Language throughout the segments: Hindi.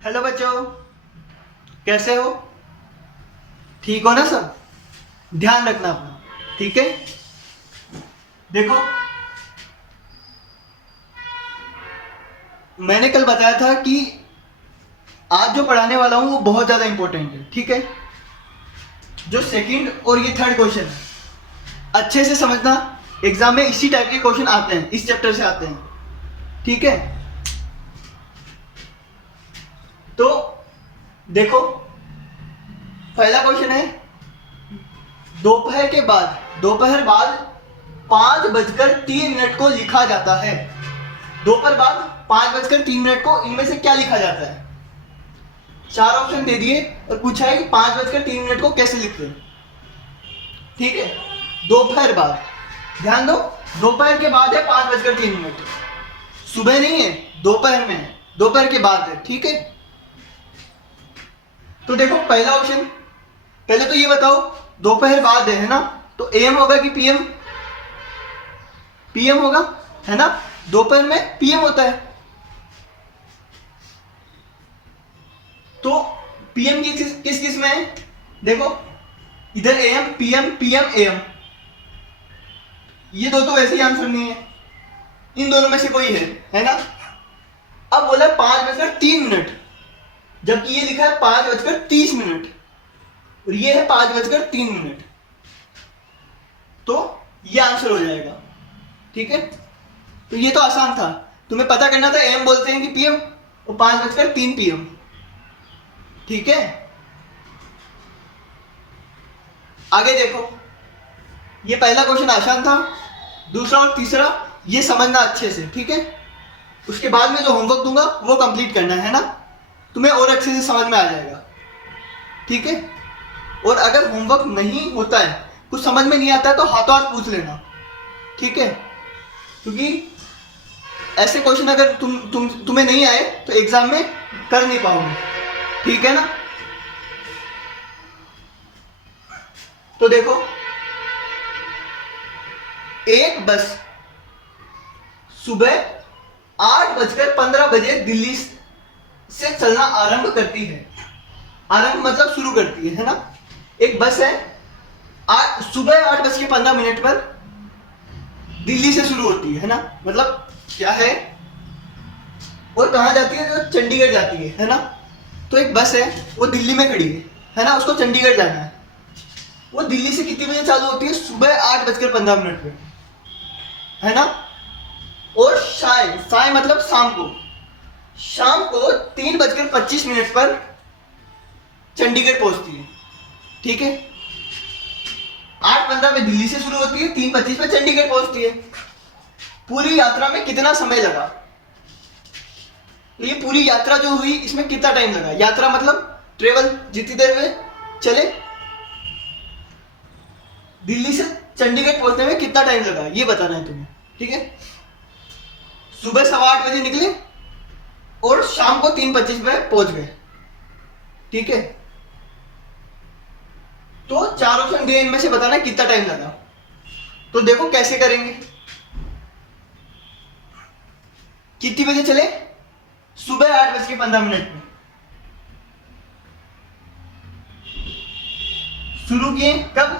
हेलो बच्चों, कैसे हो? ठीक हो ना सब? ध्यान रखना अपना, ठीक है? देखो, मैंने कल बताया था कि आज जो पढ़ाने वाला हूँ वो बहुत ज़्यादा इंपॉर्टेंट है, ठीक है? जो सेकंड और ये थर्ड क्वेश्चन है, अच्छे से समझना। एग्जाम में इसी टाइप के क्वेश्चन आते हैं, इस चैप्टर से आते हैं, ठीक है? तो देखो, पहला क्वेश्चन है, दोपहर बाद 5:03 को लिखा जाता है। दोपहर बाद 5:03 को इनमें से क्या लिखा जाता है? चार ऑप्शन दे दिए और पूछा है कि 5:03 को कैसे लिखते हैं, ठीक है? दोपहर बाद, ध्यान दो, दोपहर के बाद है 5:03, सुबह नहीं है, दोपहर में है, दोपहर के बाद है, ठीक है? तो देखो पहला ऑप्शन, पहले तो ये बताओ, दोपहर बाद है ना, तो एम होगा कि पीएम? पीएम होगा, है ना? दोपहर में पीएम होता है, तो पीएम की किस किस में है? देखो, इधर एम, पीएम, पीएम, एम, ये दो तो वैसे ही आंसर नहीं है, इन दोनों में से कोई है ना? अब बोला 5:03, जबकि ये लिखा है 5:30, और ये है 5:03, तो ये आंसर हो जाएगा, ठीक है? तो ये तो आसान था, तुम्हें पता करना था एम बोलते हैं कि पीएम, और 5:03 पीएम, ठीक है? आगे देखो, ये पहला क्वेश्चन आसान था, दूसरा और तीसरा ये समझना अच्छे से, ठीक है? उसके बाद में जो होमवर्क दूंगा वो कंप्लीट करना है ना, तुम्हें और अच्छे से समझ में आ जाएगा, ठीक है? और अगर होमवर्क नहीं होता है, कुछ समझ में नहीं आता है, तो हाथों हाथ पूछ लेना, ठीक है? क्योंकि ऐसे क्वेश्चन अगर तुम्हें नहीं आए तो एग्जाम में कर नहीं पाओगे, ठीक है ना? तो देखो, एक बस सुबह 8:15 दिल्ली से चलना आरंभ करती है। आरंभ मतलब शुरू करती है ना? एक बस है, सुबह 8:15 पर दिल्ली से शुरू होती है ना? मतलब क्या है, और कहाँ जाती है? जो चंडीगढ़ जाती है ना? तो एक बस है, वो दिल्ली में खड़ी है ना? उसको चंडीगढ़ जाना है। वो दिल्ली से कितने बजे चालू होती है? सुबह 8:15 पे, है ना? और साय मतलब शाम को 3:25 पर चंडीगढ़ पहुंचती है, ठीक है? 8:15 में दिल्ली से शुरू होती है, 3:25 पे चंडीगढ़ पहुंचती है। पूरी यात्रा में कितना समय लगा? तो ये पूरी यात्रा जो हुई, इसमें कितना टाइम लगा? यात्रा मतलब ट्रेवल, जितनी देर में चले, दिल्ली से चंडीगढ़ पहुंचने में कितना टाइम लगा, ये बताना है तुम्हें, ठीक है? सुबह 8:15 निकले और शाम को 3:25 पे पहुंच गए, ठीक है? तो चार ऑप्शन दिए, इनमें से बताना कितना टाइम लगा। तो देखो कैसे करेंगे। कितनी बजे चले? सुबह 8:15 में शुरू किए, कब?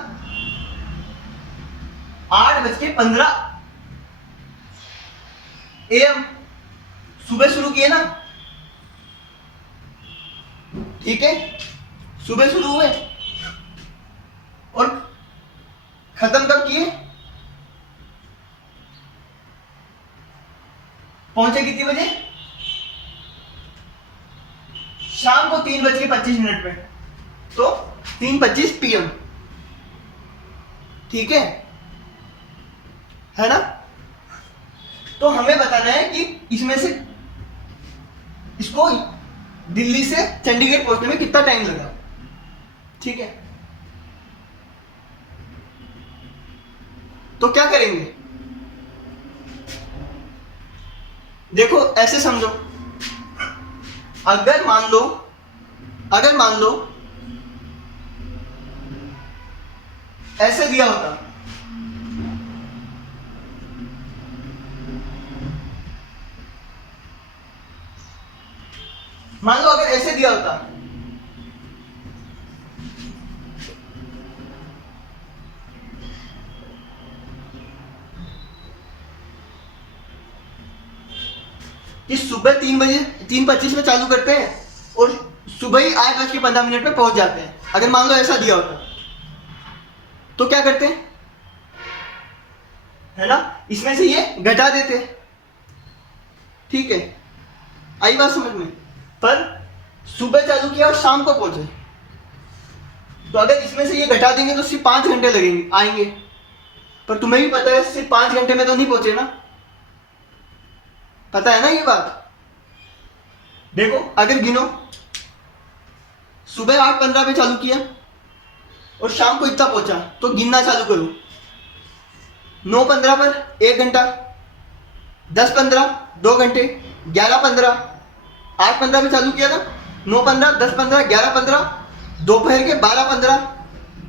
8:15 AM, सुबह शुरू किए ना, ठीक है? सुबह शुरू हुए और खत्म कब किए? पहुंचे कितनी बजे? शाम को 3:25 पे, तो 3:25 PM, ठीक है ना? तो हमें बताना है कि इसमें से इसको दिल्ली से चंडीगढ़ पहुंचने में कितना टाइम लगा, ठीक है? तो क्या करेंगे? देखो ऐसे समझो, अगर मान लो ऐसे दिया होता, मान लो अगर ऐसे दिया होता, कि सुबह 3 बजे 3:25 में चालू करते हैं और सुबह ही 8:15 पे पहुंच जाते हैं, अगर मान लो ऐसा दिया होता तो क्या करते हैं, है ना, इसमें से ये घटा देते, ठीक है, आई बात समझ में। पर सुबह चालू किया और शाम को पहुंचे, तो अगर इसमें से ये घटा देंगे तो सिर्फ 5 घंटे लगेंगे आएंगे, पर तुम्हें भी पता है सिर्फ 5 घंटे में तो नहीं पहुंचे ना, पता है ना ये बात। देखो अगर गिनो, सुबह 8:15 पे चालू किया और शाम को इतना पहुंचा, तो गिनना चालू करो, 9:15 पर 1 घंटा, 10:15 2 घंटे, 11:15 8:15 पे चालू किया था, 9:15 10:15 11:15, दोपहर के 12:15,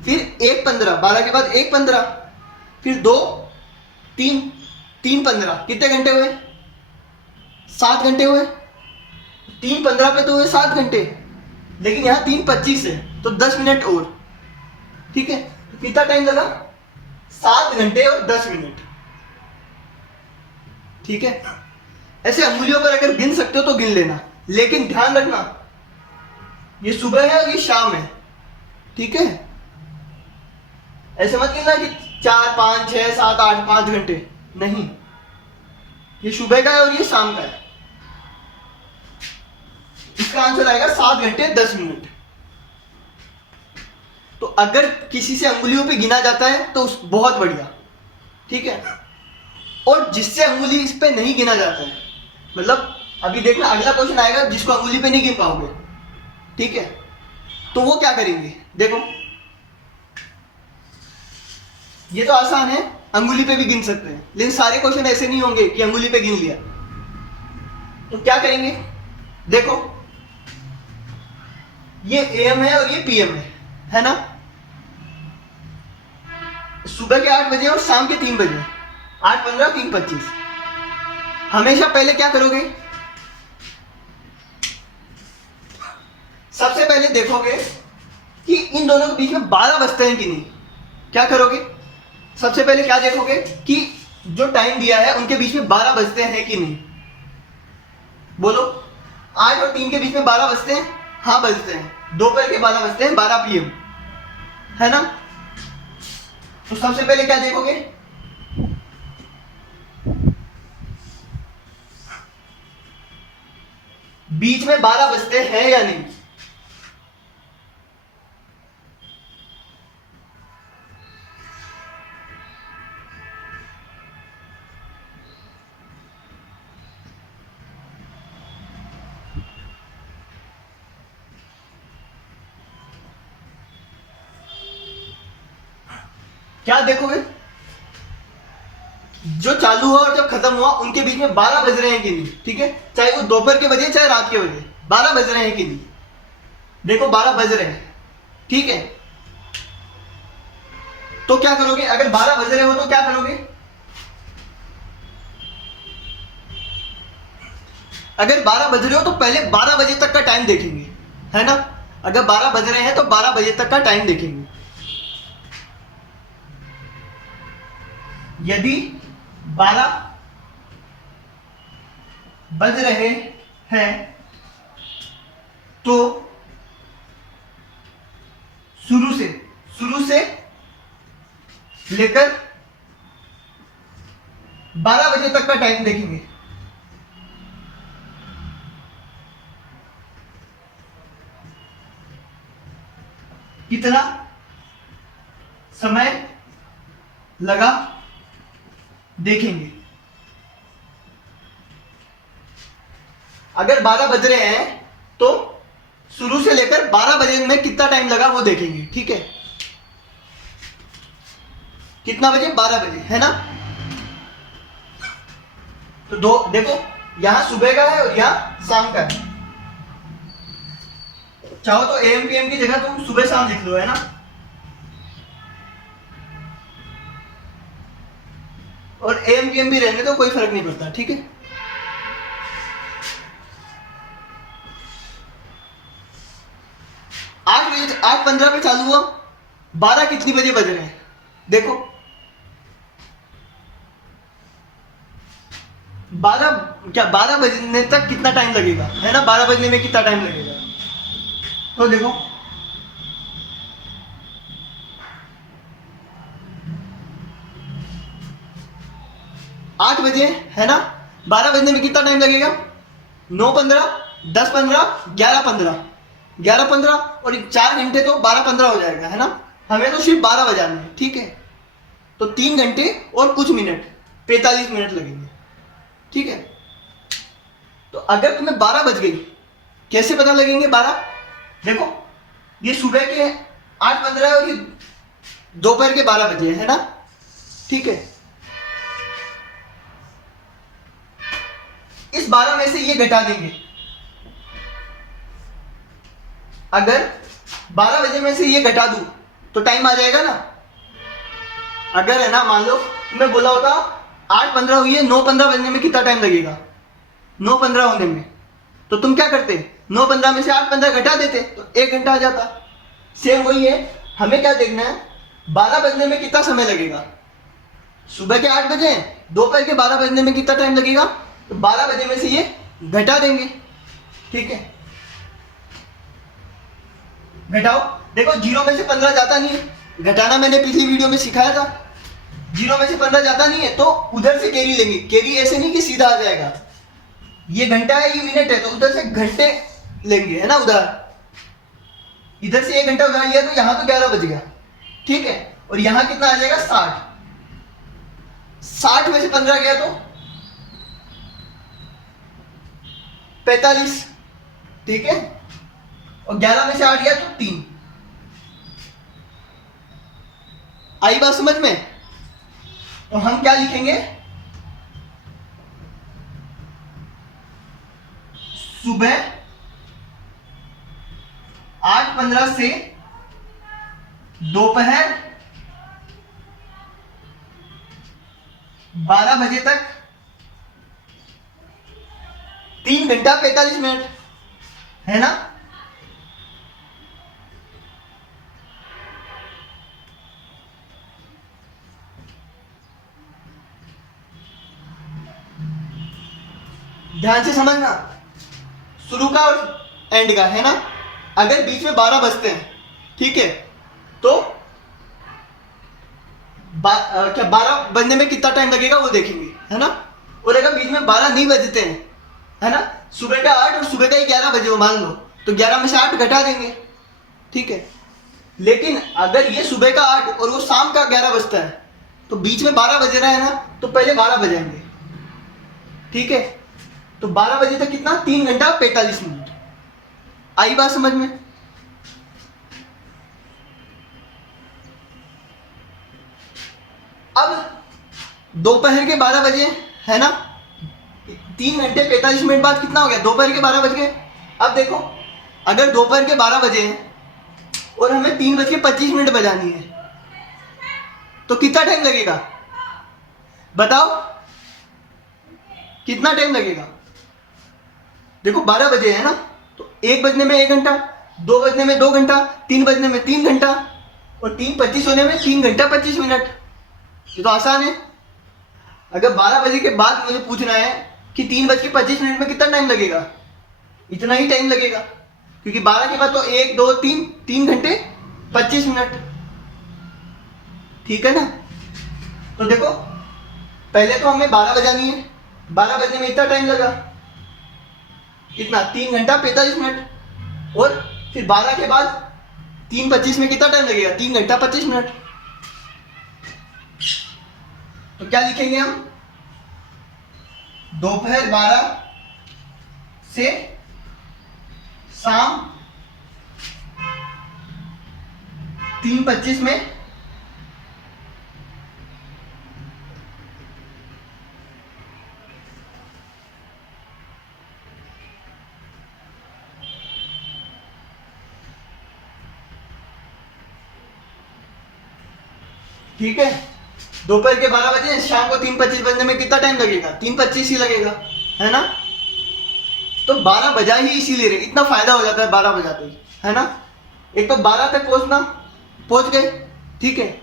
फिर 1:15, 12 के बाद 1:15, फिर 2 3 3:15, कितने घंटे हुए, 7 घंटे हुए। 3:15 पे तो हुए 7 घंटे, लेकिन यहाँ 3:25 है तो 10 मिनट और, ठीक है, तो कितना टाइम लगा, 7 घंटे और 10 मिनट, ठीक है। ऐसे अंगुलियों पर अगर गिन सकते हो तो गिन लेना, लेकिन ध्यान रखना ये सुबह है और ये शाम है, ठीक है। ऐसे मत गिनना कि 4 5 6 7 8 5 घंटे, नहीं, ये सुबह का है और ये शाम का है। इसका आंसर आएगा 7 घंटे 10 मिनट। तो अगर किसी से अंगुलियों पे गिना जाता है तो बहुत बढ़िया, ठीक है। और जिससे अंगुली इस पे नहीं गिना जाता है, मतलब अभी देखना अगला क्वेश्चन आएगा जिसको अंगुली पे नहीं गिन पाओगे, ठीक है, तो वो क्या करेंगे, देखो ये तो आसान है, अंगुली पे भी गिन सकते हैं, लेकिन सारे क्वेश्चन ऐसे नहीं होंगे कि अंगुली पे गिन लिया। तो क्या करेंगे, देखो ये एएम है और ये पीएम है ना, सुबह के 8 बजे और शाम के 3 बजे, 8:15 3:25। हमेशा पहले क्या करोगे, सबसे पहले देखोगे कि इन दोनों के बीच में 12 बजते हैं कि नहीं। क्या करोगे, सबसे पहले क्या देखोगे कि जो टाइम दिया है उनके बीच में 12 बजते हैं कि नहीं। बोलो, 8 और 3 के बीच में 12 बजते हैं, हाँ बजते हैं, दोपहर के 12 बजते हैं, 12 पीएम, है ना। तो सबसे पहले क्या देखोगे, बीच में 12 बजते हैं या नहीं। क्या देखोगे, जो चालू हुआ और जब खत्म हुआ उनके बीच में 12 बज रहे हैं कि नहीं, ठीक है, चाहे वो दोपहर के बजे चाहे रात के बजे, 12 बज रहे हैं कि नहीं। देखो 12 बज रहे हैं, ठीक है, तो क्या करोगे, अगर 12 बज रहे हो तो क्या करोगे, अगर 12 बज रहे हो तो पहले 12 बजे तक का टाइम देखेंगे, है ना। अगर 12 बज रहे हैं तो 12 बजे तक का टाइम देखेंगे। यदि 12 बज रहे हैं तो शुरू से लेकर 12 बजे तक का टाइम देखेंगे। कितना समय लगा देखेंगे। अगर 12 बज रहे हैं तो शुरू से लेकर 12 बजे में कितना टाइम लगा वो देखेंगे, ठीक है। कितना बजे, 12 बजे, है ना। तो दो देखो, यहां सुबह का है और यहां शाम का है। चाहो तो एएम पीएम की जगह तुम सुबह शाम लिख लो, है ना। और एएम पीएम भी रहने तो कोई फर्क नहीं पड़ता, ठीक है। 8:15 पे चालू हुआ, 12 कितनी बजे बज रहे हैं देखो, 12 बजने तक कितना टाइम लगेगा, है ना, 12 बजने में कितना टाइम लगेगा, तो देखो 8 बजे, है ना, 12 बजने में कितना टाइम लगेगा, 9:15, 10:15, 11:15, 11:15 और 4 घंटे तो 12:15 हो जाएगा, है ना, हमें तो सिर्फ 12 बजाने हैं, ठीक है, तो 3 घंटे और कुछ मिनट, 45 मिनट लगेंगे, ठीक है। तो अगर तुम्हें 12 बज गई, कैसे पता लगेंगे 12, देखो ये सुबह के 8:15 है और ये दोपहर के 12 बजे है ना, ठीक है। इस 12 में से ये घटा देंगे, अगर 12 बजे में से ये घटा दूं तो टाइम आ जाएगा ना। अगर है ना, मान लो मैं बोला होता 8:15 हुई है, 9:15 बजने में कितना टाइम लगेगा, 9:15 होने में, तो तुम क्या करते, 9:15 में से 8:15 घटा देते तो 1 घंटा आ जाता। सेम वही है, हमें क्या देखना है, 12 बजने में कितना समय लगेगा, सुबह के 8 बजे, दोपहर के 12 बजने में कितना टाइम लगेगा, तो 12 बजे में से ये घटा देंगे, ठीक है। घटाओ, देखो 0 में से 15 जाता नहीं है, घटाना मैंने पिछली वीडियो में सिखाया था, 0 में से 15 जाता नहीं है तो उधर से कैरी लेंगे, कैरी ऐसे नहीं कि सीधा आ जाएगा, ये घंटा है ये मिनट है तो उधर से घंटे लेंगे, है ना, उधर इधर से 1 घंटा उधार लिया तो यहां तो 11 बज गया, ठीक है, और यहां कितना आ जाएगा 60 में से 15 गया तो 45, ठीक है, और 11 में से 8 गया तो 3। आई बात समझ में, तो हम क्या लिखेंगे, सुबह 8:15 से दोपहर 12 बजे तक 3 घंटा 45 मिनट, है ना। ध्यान से समझना, शुरू का और एंड का, है ना। अगर बीच में 12 बजते हैं, ठीक है, तो क्या 12 बजने में कितना टाइम लगेगा वो देखेंगे, है ना। और अगर बीच में 12 नहीं बजते हैं, है ना, सुबह का 8 और सुबह का ही 11 बजे हो मान लो, तो 11 में से 8 घटा देंगे, ठीक है। लेकिन अगर ये सुबह का 8 और वो शाम का 11 बजता है, तो बीच में 12 बज रहा है ना, तो पहले 12 बजाएंगे, ठीक है। तो 12 बजे तक कितना, 3 घंटा 45 मिनट। आई बात समझ में। अब दोपहर के 12 बजे, है ना, 3 घंटे 45 मिनट बाद कितना हो गया, दोपहर के 12 बज गए। अब देखो, अगर दोपहर के 12 बजे हैं और हमें 3:25 बजानी है, तो कितना टाइम लगेगा बताओ, कितना टाइम लगेगा। देखो 12 बजे है ना, तो 1 बजने में 1 घंटा, 2 बजने में 2 घंटा, 3 बजने में 3 घंटा और 3:25 होने में 3 घंटा 25 मिनट। ये तो आसान है। अगर 12 बजे के बाद मुझे पूछना है कि 3:25 में कितना टाइम लगेगा, इतना ही टाइम लगेगा, क्योंकि 12 के बाद तो 1 2 3 घंटे 25 मिनट, ठीक है ना। तो देखो पहले तो हमें 12 बजानी है, 12 बजने में इतना टाइम लगा, कितना, 3 घंटा 45 मिनट, और फिर 12 के बाद 3:25 में कितना टाइम लगेगा, 3 घंटा 25 मिनट। तो क्या लिखेंगे हम, दोपहर 12 से शाम 3:25 में ठीक है। दोपहर के 12 बजे, शाम को 3:25 बजने में कितना टाइम लगेगा, 3:25 ही लगेगा, है ना। तो 12 बजा ही इसीलिए रहे, इतना फायदा हो जाता है 12 बजाते ही, है ना। एक तो 12 तक पहुंच गए, ठीक है।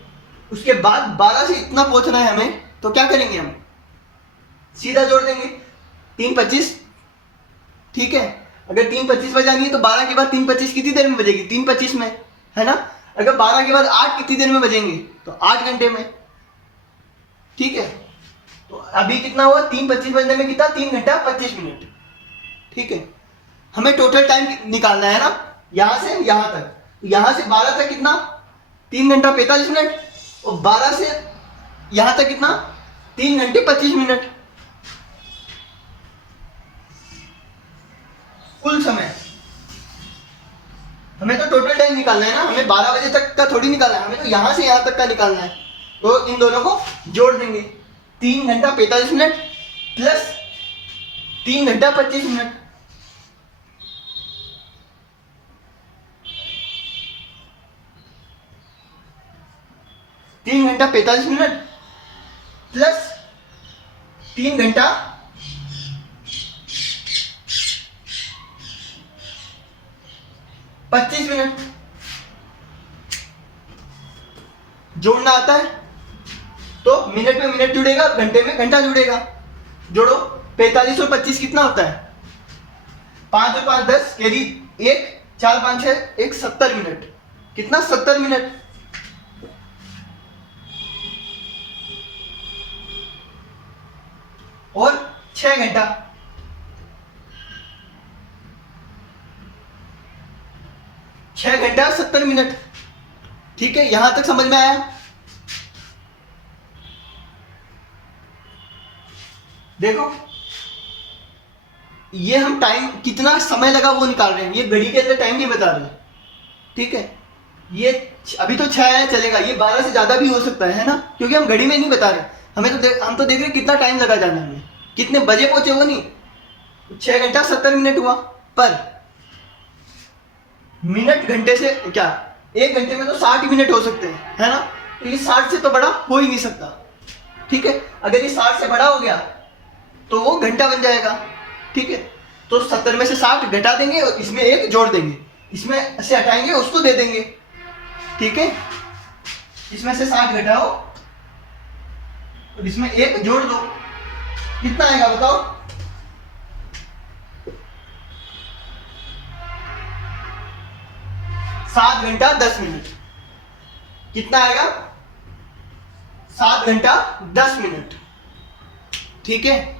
उसके बाद 12 से इतना पहुंचना है हमें, तो क्या करेंगे हम, सीधा जोड़ देंगे 3:25, ठीक है। अगर 3:25 बजानी है तो 12 के बाद 3:25 कितनी देर में बजेगी, 3:25 में, है ना। अगर 12 के बाद 8 कितनी देर में बजेंगे, तो 8 घंटे में, ठीक है। तो अभी कितना हुआ, 3:25 बजने में कितना, 3 घंटा 25 मिनट, ठीक है। हमें टोटल टाइम निकालना है ना, यहां से यहां तक। तो यहां से 12 तक कितना, 3 घंटा 45 मिनट, और 12 से यहां तक कितना, 3 घंटे 25 मिनट कुल समय। हमें तो टोटल टाइम निकालना है ना, हमें 12 बजे तक का थोड़ी निकालना है, हमें तो यहां से यहां तक का निकालना है। तो इन दोनों को जोड़ देंगे, 3 घंटा 45 मिनट प्लस 3 घंटा 25 मिनट, तीन घंटा 45 मिनट प्लस 3 घंटा 25 मिनट। जोड़ना आता है तो मिनट में मिनट जुड़ेगा, घंटे में घंटा जुड़ेगा। जोड़ो, 45 और 25 कितना होता है, 5 और 5 10, कैरी 1, 4 5 6 1, 70 मिनट। कितना, 70 मिनट। और 6 घंटा, 6 घंटा 70 मिनट, ठीक है। यहां तक समझ में आया। देखो, ये हम टाइम कितना समय लगा वो निकाल रहे हैं, ये घड़ी के अंदर टाइम नहीं बता रहे, ठीक है। ये अभी तो 6 है, चलेगा, ये 12 से ज्यादा भी हो सकता है ना, क्योंकि हम घड़ी में नहीं बता रहे। हमें तो हम तो देख रहे हैं कितना टाइम लगा जाने में, कितने बजे पहुंचे वो नहीं। 6 घंटा 70 मिनट हुआ, पर मिनट घंटे से क्या, 1 घंटे में तो 60 मिनट हो सकते हैं, है ना। तो ये 60 से तो बड़ा हो ही नहीं सकता, ठीक है। अगर ये 60 से बड़ा हो गया तो वो घंटा बन जाएगा, ठीक है। तो 70 में से 60 घटा देंगे और इसमें 1 जोड़ देंगे, इसमें से हटाएंगे उसको दे देंगे, ठीक है। इसमें से 60 घटाओ और इसमें 1 जोड़ दो, कितना आएगा बताओ, 7 घंटा 10 मिनट। कितना आएगा, 7 घंटा 10 मिनट, ठीक है।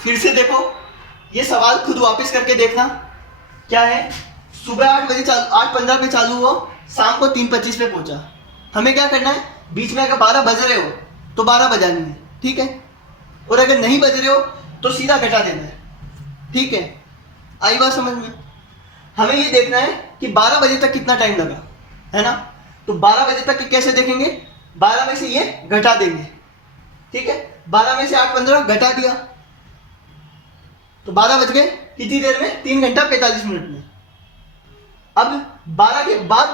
फिर से देखो, ये सवाल खुद वापस करके देखना। क्या है, सुबह 8 बजे 8:15 पे चालू हुआ, शाम को 3:25 पे पहुंचा। हमें क्या करना है, बीच में अगर 12 बज रहे हो तो 12 बजानी है, ठीक है। और अगर नहीं बज रहे हो तो सीधा घटा देना है, ठीक है। आई बात समझ में। हमें ये देखना है कि 12 बजे तक कितना टाइम लगा, है ना। तो 12 बजे तक कैसे देखेंगे, 12 में से ये घटा देंगे, ठीक है। 12 में से 8:15 घटा दिया तो 12 बज गए, कितनी देर में, 3 घंटा 45 मिनट में। अब 12 के बाद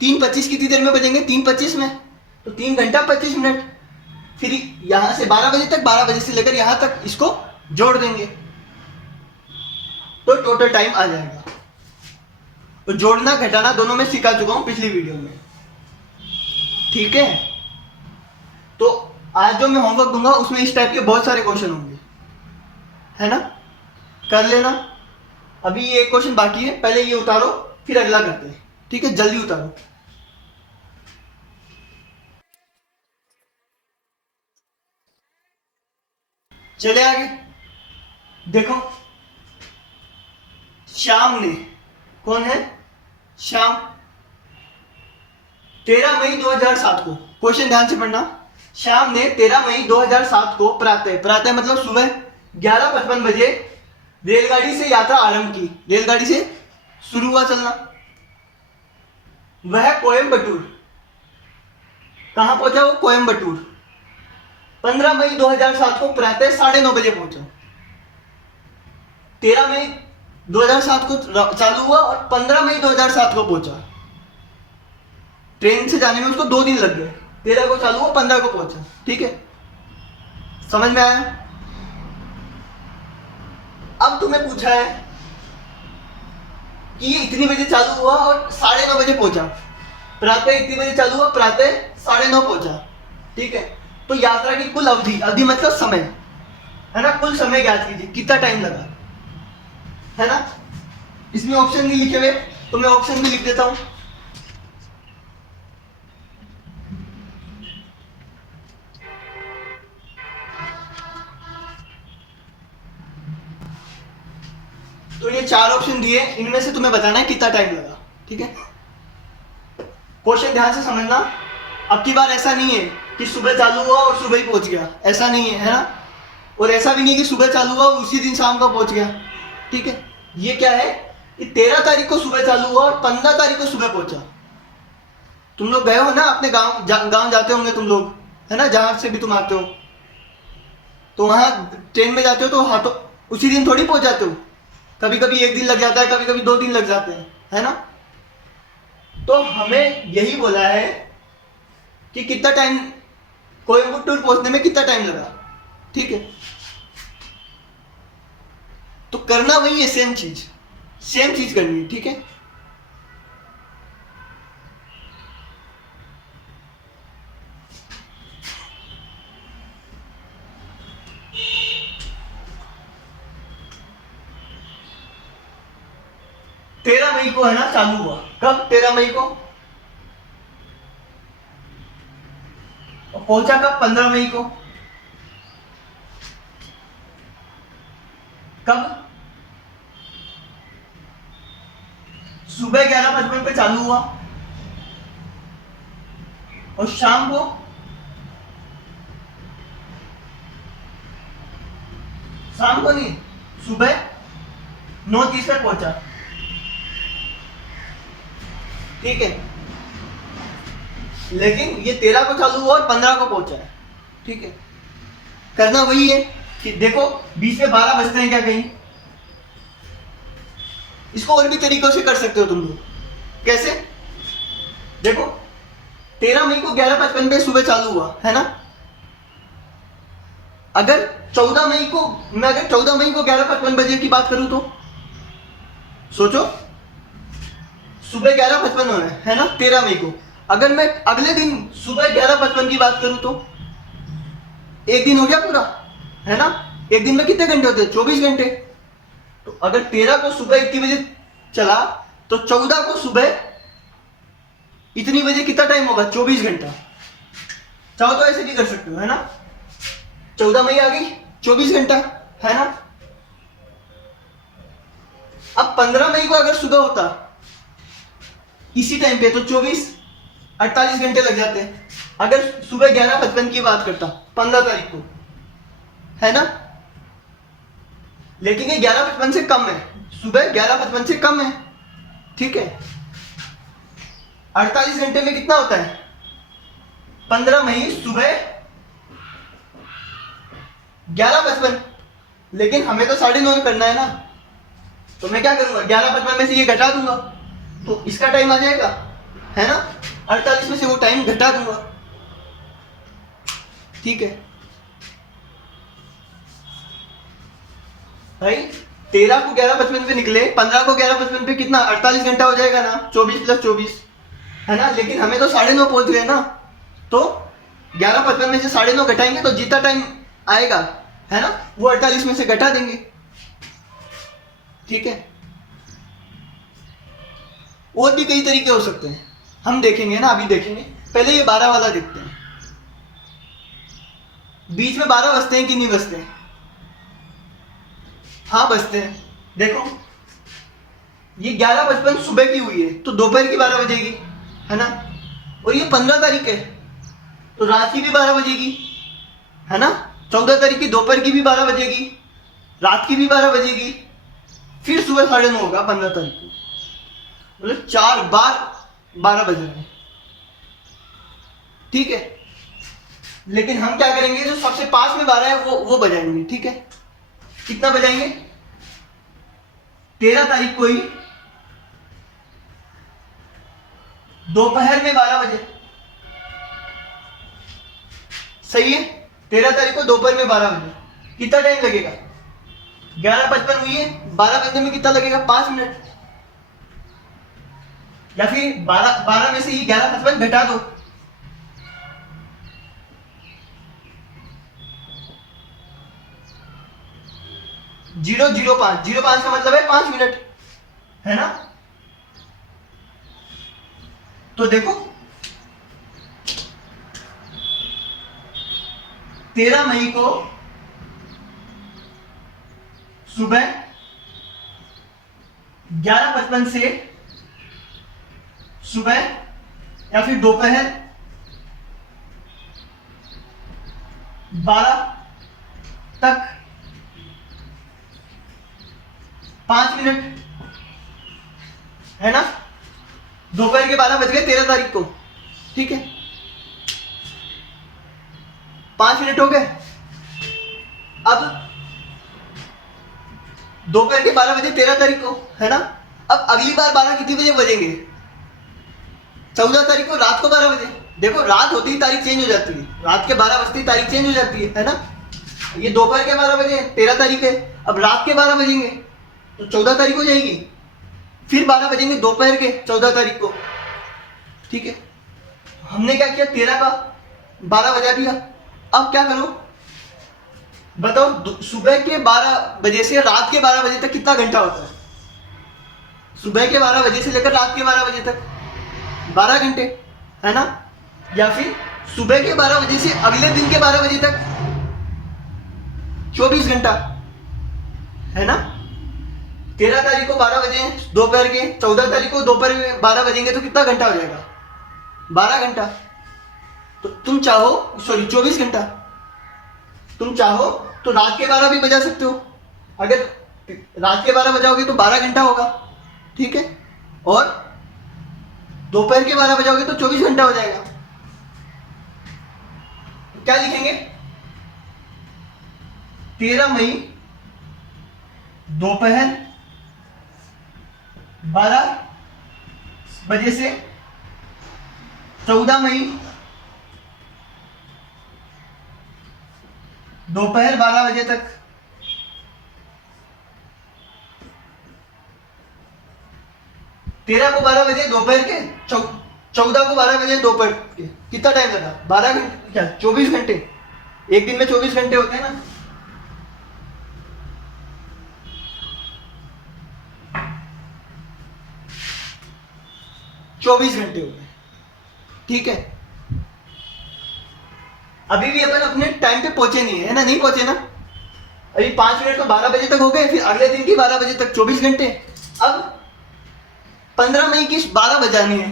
3:25 कितनी देर में बजेंगे, 3:25 में, तो 3 घंटा 25 मिनट। फिर यहां से 12 बजे तक, 12 बजे से लेकर यहां तक इसको जोड़ देंगे तो टोटल टाइम आ जाएगा। तो जोड़ना घटाना दोनों में सिखा चुका हूं पिछली वीडियो में, ठीक है। तो आज जो मैं होमवर्क दूंगा उसमें इस टाइप के बहुत सारे क्वेश्चन होंगे, है ना, कर लेना। अभी ये एक क्वेश्चन बाकी है, पहले ये उतारो फिर अगला करते हैं, ठीक है। जल्दी उतारो। चले आगे, देखो, श्याम ने, कौन है, श्याम, 13 मई 2007 को, क्वेश्चन ध्यान से पढ़ना। श्याम ने 13 मई 2007 को प्रातः मतलब सुबह 11:55 बजे रेलगाड़ी से यात्रा आरंभ की। रेलगाड़ी से शुरू हुआ चलना। वह कोयम्बटूर, कहां पहुंचा वो, कोयम्बटूर। 15 मई 2007 को प्रातः 9:30 बजे पहुंचा। 13 मई 2007 को चालू हुआ और 15 मई 2007 को पहुंचा। ट्रेन से जाने में उसको 2 दिन लग गए, 13 को चालू हुआ, 15 को पहुंचा, ठीक है। समझ में आया। अब तुम्हें पूछा है कि ये इतनी बजे चालू हुआ और 9:30 बजे पहुंचा, प्रातः इतनी बजे चालू हुआ, प्रातः 9:30 पहुंचा, ठीक है। तो यात्रा की कुल अवधि, अवधि मतलब समय, है ना, कुल समय ज्ञात कीजिए, कितना टाइम लगा, है ना। इसमें ऑप्शन नहीं लिखे हुए तो मैं ऑप्शन भी लिख देता हूं। तो ये 4 ऑप्शन दिए, इनमें से तुम्हें बताना है कितना टाइम लगा, ठीक है। क्वेश्चन ध्यान से समझना। अब की बार ऐसा नहीं है कि सुबह चालू हुआ और सुबह ही पहुंच गया, ऐसा नहीं है, है ना। और ऐसा भी नहीं कि सुबह चालू हुआ और उसी दिन शाम को पहुंच गया, ठीक है। ये क्या है कि 13 तारीख को सुबह चालू हुआ और 15 तारीख को सुबह पहुंचा। तुम लोग गए हो ना अपने गांव, गांव जाते होंगे तुम लोग, है ना, जहां से भी तुम आते हो, तो वहां ट्रेन में जाते हो तो हाँ, तो उसी दिन थोड़ी पहुंच जाते हो, कभी कभी 1 दिन लग जाता है, कभी कभी 2 दिन लग जाते हैं, है ना। तो हमें यही बोला है कि कितना टाइम, कोयम्बटूर पहुंचने में कितना टाइम लगा, ठीक है। तो करना वही है, सेम चीज करनी है, ठीक है। तेरह मई को, है ना, चालू हुआ। कब? 13 मई को। और पहुंचा कब? 15 मई को। कब? सुबह 11:55 पे चालू हुआ और शाम को नहीं, सुबह 9:30 तक पहुंचा, ठीक है। लेकिन ये 13 को चालू हुआ और 15 को पहुंचा है, ठीक है। करना वही है कि देखो बीच में 12 बजते हैं क्या कहीं। इसको और भी तरीकों से कर सकते हो तुम लोग। कैसे? देखो 13 मई को 11:55 पे सुबह चालू हुआ, है ना। अगर 14 मई को, मैं अगर 14 मई को 11:55 बजे की बात करूं तो सोचो, सुबह 11:55 हो रहा है ना 13 मई को। अगर मैं अगले दिन सुबह 11:55 की बात करूं तो एक दिन हो गया पूरा, है ना। एक दिन में कितने घंटे होते हैं? 24 घंटे। तो अगर 13 को सुबह इतनी बजे चला तो 14 को सुबह इतनी बजे कितना टाइम होगा? 24 घंटा। चाहो तो ऐसे भी कर सकते हो, है ना। 14 मई आ गई, 24 घंटा, है ना। अब 15 मई को अगर सुबह होता इसी टाइम पे तो 48 घंटे लग जाते हैं। अगर सुबह 11:55 की बात करता 15 तारीख को, है ना। लेकिन ये 11:55 से कम है, सुबह 11:55 से कम है, ठीक है। 48 घंटे में कितना होता है? 15 मई सुबह 11:55। लेकिन हमें तो 9:30 करना है ना, तो मैं क्या करूंगा? 11:55 में से ये घटा दूंगा तो इसका टाइम आ जाएगा, है ना। 48 में से वो टाइम घटा दूंगा, ठीक है भाई। 13 को 11:55 पे निकले, 15 को 11:55 पे कितना? 48 घंटा हो जाएगा ना, 24 + 24, है ना। लेकिन हमें तो 9:30 पहुंच गए ना, तो 11:55 में से 9:30 घटाएंगे तो जितना टाइम आएगा, है ना, वो 48 में से घटा देंगे, ठीक है। और भी कई तरीके हो सकते हैं, हम देखेंगे ना, अभी देखेंगे। पहले ये 12 वाला देखते हैं। बीच में 12 बजते हैं कि नहीं बजते हैं? हाँ बजते हैं। देखो ये 11:55 सुबह की हुई है तो दोपहर की 12 बजेगी, है ना। और ये 15 तारीख है तो रात की भी 12 बजेगी, है ना। 14 तारीख की दोपहर की भी 12 बजेगी, रात की भी 12 बजेगी, फिर सुबह 9:30 होगा 15 तारीख को। मतलब 4 बार 12 बज रहे हैं, ठीक है। लेकिन हम क्या करेंगे, जो सबसे पास में 12 है वो बजाएंगे, ठीक है। कितना बजाएंगे? 13 तारीख को ही दोपहर में 12 बजे, सही है। 13 तारीख को दोपहर में 12 बजे। कितना टाइम लगेगा? 11:55 हुई है, 12 बजने में कितना लगेगा? 5 मिनट, या फिर 12 में से ये 11:55 घटा दो। 0:05, 0:05 का मतलब है 5 मिनट, है ना। तो देखो 13 मई को सुबह 11:55 से सुबह या फिर दोपहर 12 तक 5 मिनट, है ना। दोपहर के 12 बज गए 13 तारीख को, ठीक है। 5 मिनट हो गए। अब दोपहर के 12 बजे 13 तारीख को, है ना। अब अगली बार 12 कितनी बजे बजेंगे? 14 तारीख को रात को 12 बजे। देखो रात होती ही तारीख चेंज हो जाती है, रात के 12 बजती तारीख चेंज हो जाती है ना। ये दोपहर के 12 बजे 13 तारीख है, अब रात के 12 बजेंगे तो 14 तारीख हो जाएगी। फिर 12 बजेंगे दोपहर के 14 तारीख को, ठीक है। हमने क्या किया, 13 का 12 बजा दिया। अब क्या करो बताओ, सुबह के 12 बजे से रात के 12 बजे तक कितना घंटा होता है? सुबह के 12 बजे से लेकर रात के 12 बजे तक 12 घंटे, है ना। या फिर सुबह के 12 बजे से अगले दिन के 12 बजे तक 24 घंटा, है ना। 13 तारीख को 12 बजे दोपहर के, 14 तारीख को दोपहर में 12 बजेंगे तो कितना घंटा हो जाएगा? 12 घंटा। तो तुम चाहो, सॉरी 24 घंटा। तुम चाहो तो रात के 12 भी बजा सकते हो। अगर रात के 12 बजाओगे तो 12 घंटा होगा, ठीक है। और दोपहर के 12 बजाओगे तो 24 घंटा हो जाएगा। क्या लिखेंगे? 13 मई दोपहर 12 बजे से 14 मई दोपहर 12 बजे तक। तेरह को 12 बजे दोपहर के, 14 को 12 बजे दोपहर के, कितना टाइम लगा? 12 घंटे, क्या 24 घंटे। एक दिन में 24 घंटे होते हैं ना। चौबीस घंटे हो गए, ठीक है। अभी भी अपन अपने टाइम पे पहुंचे नहीं है ना, नहीं पहुंचे ना। अभी 5 मिनट तो 12 बजे तक हो गए, फिर अगले दिन की 12 बजे तक 24 घंटे। अब 15 मई की 12 बजानी है,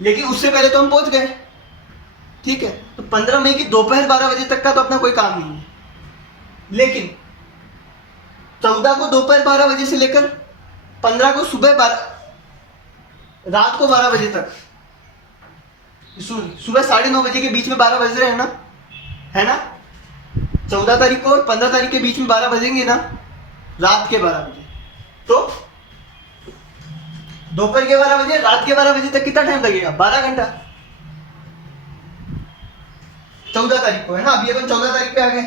लेकिन उससे पहले तो हम पहुंच गए, ठीक है। तो 15 मई की दोपहर 12 बजे तक का तो अपना कोई काम नहीं है। लेकिन 14 को दोपहर 12 बजे से लेकर 15 को रात को 12 बजे तक, सुबह 9:30 बजे के बीच में 12 बज रहे हैं ना, है ना। 14 तारीख को और 15 तारीख के बीच में 12 बजेंगे ना, रात के 12 बजे। तो दोपहर के 12 बजे रात के 12 बजे तक कितना टाइम लगेगा? 12 घंटा। 14 तारीख को, है ना। अभी अपन 14 तारीख पे आ गए।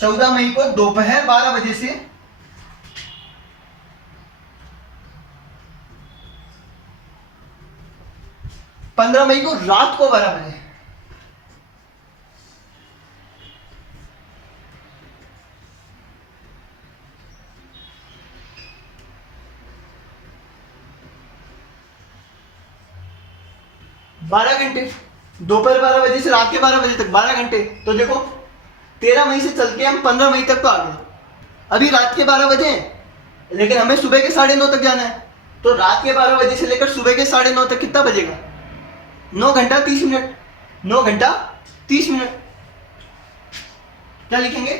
14 मई को दोपहर 12 बजे से 15 मई को रात को 12 बजे। बारह घंटे, दोपहर 12 बजे से रात के 12 बजे तक 12 घंटे। तो देखो 13 मई से चल के हम 15 मई तक तो आ गए। अभी रात के 12 बजे हैं, लेकिन हमें सुबह के 9:30 तक जाना है। तो रात के 12 बजे से लेकर सुबह के 9:30 तक कितना बजेगा? 9 घंटा 30 मिनट। 9 घंटा 30 मिनट। क्या लिखेंगे?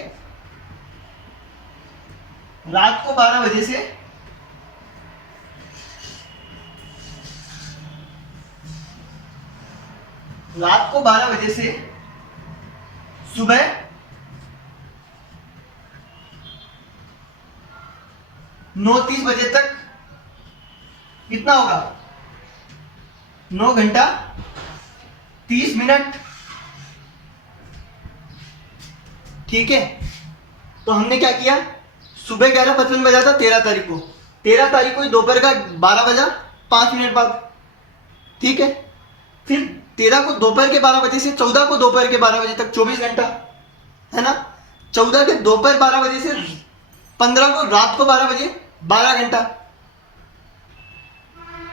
रात को 12 बजे से सुबह 9:30 बजे तक कितना होगा? 9 घंटा 30 मिनट, ठीक है। तो हमने क्या किया, सुबह 11:55 बजा था 13 तारीख को। 13 तारीख को दोपहर का 12 बजा 5 मिनट बाद, ठीक है। फिर 13 को दोपहर के 12 बजे से 14 को दोपहर के 12 बजे तक 24 घंटा, है ना। 14 के दोपहर 12 बजे से 15 को रात को 12 बजे 12 घंटा,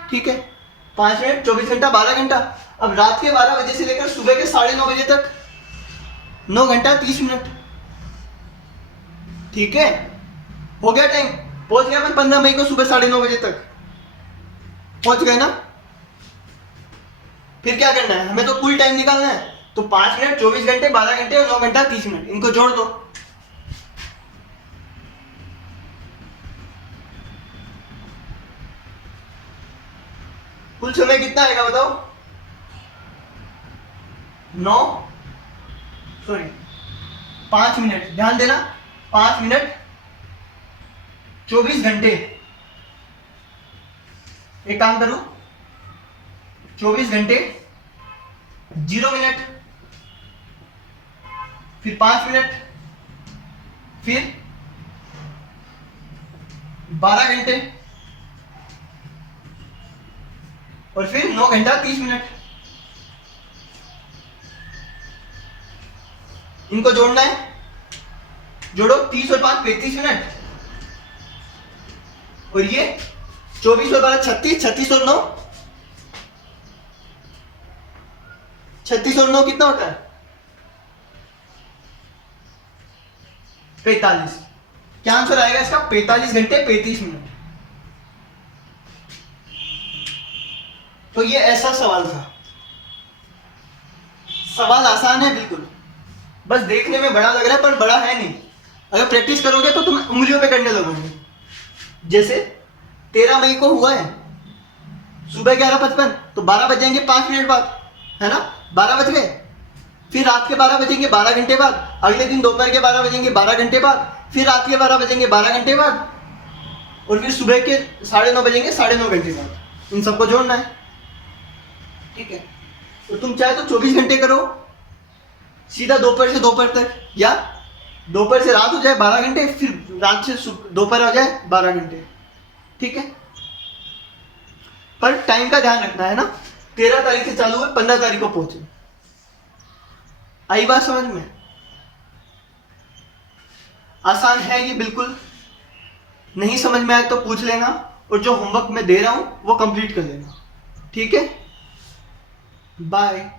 ठीक है। 5 मिनट 24 घंटा 12 घंटा। अब रात के 12 बजे से लेकर सुबह के 9:30 बजे तक 9 घंटा 30 मिनट, ठीक है। हो गया टाइम, पहुंच गया अपन 15 मई को सुबह 9:30 बजे तक पहुंच गए ना। फिर क्या करना है, हमें तो कुल टाइम निकालना है। तो 5 मिनट 24 घंटे 12 घंटे और 9 घंटा 30 मिनट, इनको जोड़ दो। कुल समय कितना आएगा बताओ? 5 मिनट, ध्यान देना, 5 मिनट 24 घंटे। एक काम करो, 24 घंटे 0 मिनट, फिर 5 मिनट, फिर 12 घंटे और फिर 9 घंटा 30 मिनट। इनको जोड़ना है, जोड़ो। 30 और 5 35 मिनट, और ये 24 और 12 36, 36 और 9 36 और 9 कितना होता है? 45। क्या आंसर आएगा इसका? 45 घंटे 35 मिनट। तो ये ऐसा सवाल था। सवाल आसान है बिल्कुल, बस देखने में बड़ा लग रहा है पर बड़ा है नहीं। अगर प्रैक्टिस करोगे तो तुम उंगलियों पे करने लगोगे। जैसे 13 मई को हुआ है सुबह 11:55, तो 12 बज जाएंगे 5 मिनट बाद, है ना। 12 बज गए, फिर रात के 12 बजेंगे 12 घंटे बाद, अगले दिन दोपहर के 12 बजेंगे 12 घंटे बाद, फिर रात के 12 बजेंगे 12 घंटे बाद, और फिर सुबह के 9:30 बजेंगे 9:30 घंटे बाद। इन सबको जोड़ना है, ठीक है। तो तुम चाहे तो 24 घंटे करो सीधा दोपहर से दोपहर तक, या दोपहर से रात हो जाए 12 घंटे, फिर रात से दोपहर हो जाए 12 घंटे, ठीक है। पर टाइम का ध्यान रखना है ना, 13 तारीख से चालू हुए 15 तारीख को पहुंचे। आई बात समझ में? आसान है ये बिल्कुल। नहीं समझ में आए तो पूछ लेना, और जो होमवर्क मैं दे रहा हूं वो कंप्लीट कर लेना, ठीक है। बाय।